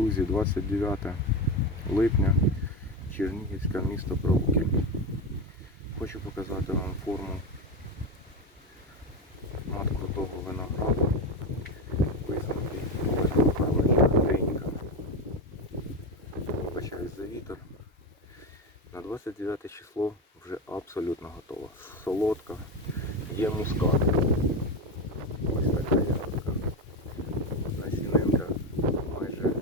друзі, 29 липня, Чернігівське місто Пробки. Хочу показати вам форму надкрутого винограду. Висновки Олег Михайлович Денька. Вибачаюсь за вітер. На 29 число вже абсолютно готова. Солодка, є мускат. Ось така ягодка. Насінинка майже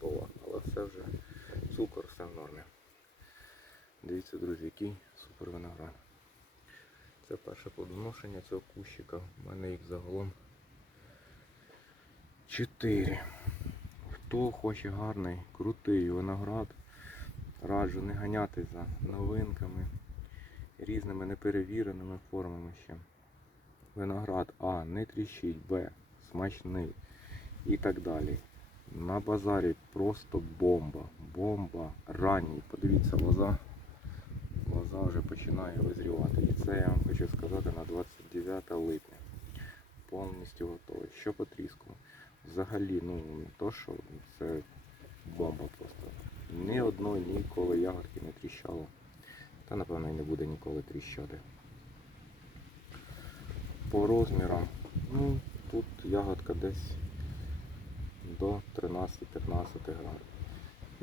готова, але все вже цукор, все в нормі. Дивіться, друзі, який супер виноград. Це перше плодоношення цього кущика. У мене їх загалом 4. Хто хоче гарний, крутий виноград, раджу не ганяти за новинками, різними неперевіреними формами ще. Виноград А не тріщить, Б смачний і так далі. На базарі просто бомба. Бомба ранній. Подивіться, лоза. Лоза вже починає визрівати. І це я вам хочу сказати на 29 липня. Повністю готовий. Що по тріску? Взагалі, ну то що це бомба просто. Ні одної ніколи ягодки не тріщало. Та напевно і не буде ніколи тріщати. По розмірам, ну тут ягодка десь до 13-15 грам.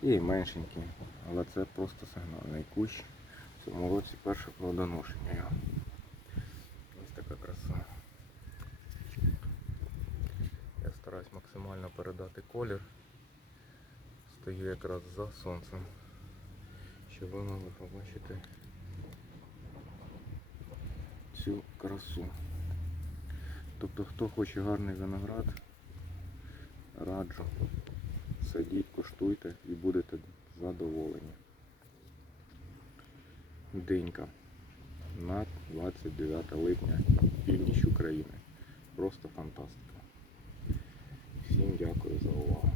І меншенькі, але це просто сигнальний кущ. Цьому році перше плодоношення його. Ось така краса. Я стараюсь максимально передати колір. Стою якраз за сонцем, щоб ви могли побачити цю красу. Тобто хто хоче гарний виноград, раджу. Садіть, куштуйте і будете задоволені. Динька на 29 липня, північ України. Просто фантастика. Всім дякую за увагу.